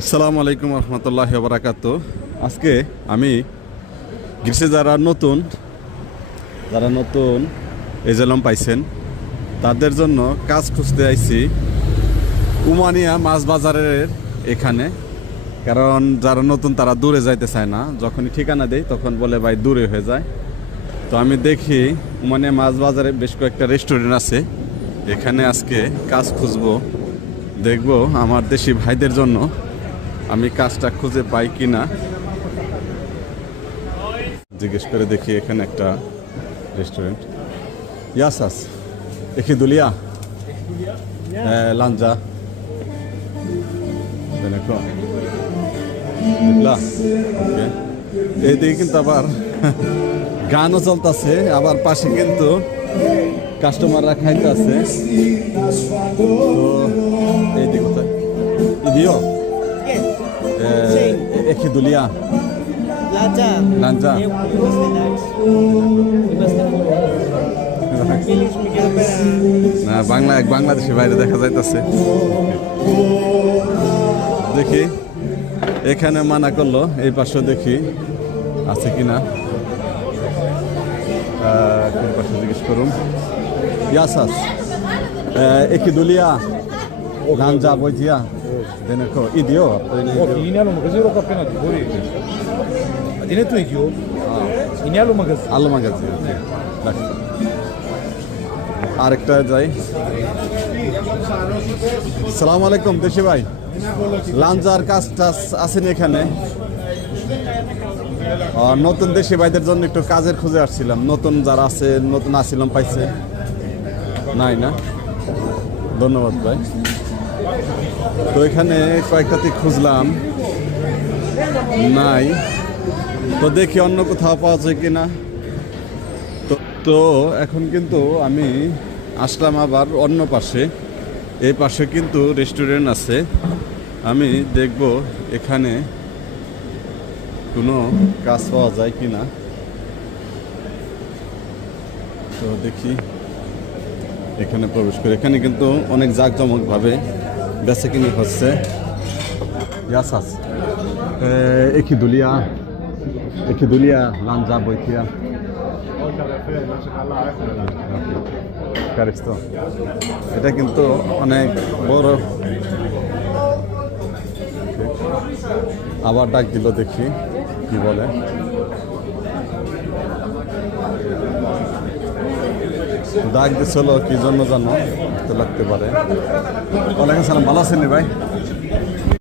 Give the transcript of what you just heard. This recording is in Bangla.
আসসালামু আলাইকুম রহমতুল্লাহি ওয়া বারাকাতুহু। আজকে আমি গ্রিসে যারা নতুন এজেলম পাইছেন তাদের জন্য কাজ খুঁজতে আইছি উমানিয়া মাছ বাজারের এখানে। কারণ যারা নতুন তারা দূরে যাইতে চায় না, যখনই ঠিকানা দেয় তখন বলে ভাই দূরে হয়ে যায়। তো আমি দেখি উমানিয়া মাছ বাজারে বেশ কয়েকটা রেস্টুরেন্ট আছে, এখানে আজকে কাজ খুঁজবো, দেখবো আমার দেশি ভাইদের জন্য আমি কাজটা খুঁজে পাই কিনা। জিজ্ঞেস করে দেখি এখানে একটা রেস্টুরেন্ট। ইয়াসাস দেখি দুলিয়া লাঞ্জা এইদিকে কিন্তু আবার গানও চলতেছে, আবার পাশে কিন্তু কাস্টমাররা খাইতেছে। তো এইদিকে কোথায় ইদিও একই দুলিয়া লাঞ্জা না বাংলাদেশি বাইরে দেখা যাইতেছে। দেখি এখানে মানা করলো, এই পাশে দেখি আছে কিনা। কোন পাশে জিজ্ঞেস করুন। ইয়াসাস একই দুলিয়া লাঞ্জা বইতিয়া deneko idio Inialo magazine o appena di fuori. Adine tu idio? Inialo magazine. আলো মাগাজিন আরেকটা যাই। সালাম আলাইকুম দেশি ভাই, লাঞ্জার কাজ টাজ আছেন এখানে? নতুন দেশি ভাইদের জন্য একটু কাজের খুঁজে আসছিলাম, নতুন যারা আছে নতুন আসছিলাম পাইছে নাই না? ধন্যবাদ ভাই। তো এখানে কয়েকটাতে খুঁজলাম নাই, তো দেখি অন্য কোথাও পাওয়া যায় কিনা। তো এখন কিন্তু আমি আসলাম আবার অন্য পাশে, এই পাশে কিন্তু রেস্টুরেন্ট আছে, আমি দেখব এখানে কোনো কাজ পাওয়া যায় কিনা। তো দেখি এখানে প্রবেশ করে, এখানে কিন্তু অনেক জাঁকজমকভাবে বেচাকিনি হচ্ছে। ইয়াসাস একই দুলিয়া লাঞ্জা বইতিয়া কারিস্তো, এটা কিন্তু অনেক বড়। আবার ডাক দিল, দেখি কি বলে। ডাক দিছিল কি জন্য জানো, লাগতে পারে। ওয়ালাইকুম সালাম, ভালো আছেন ভাই?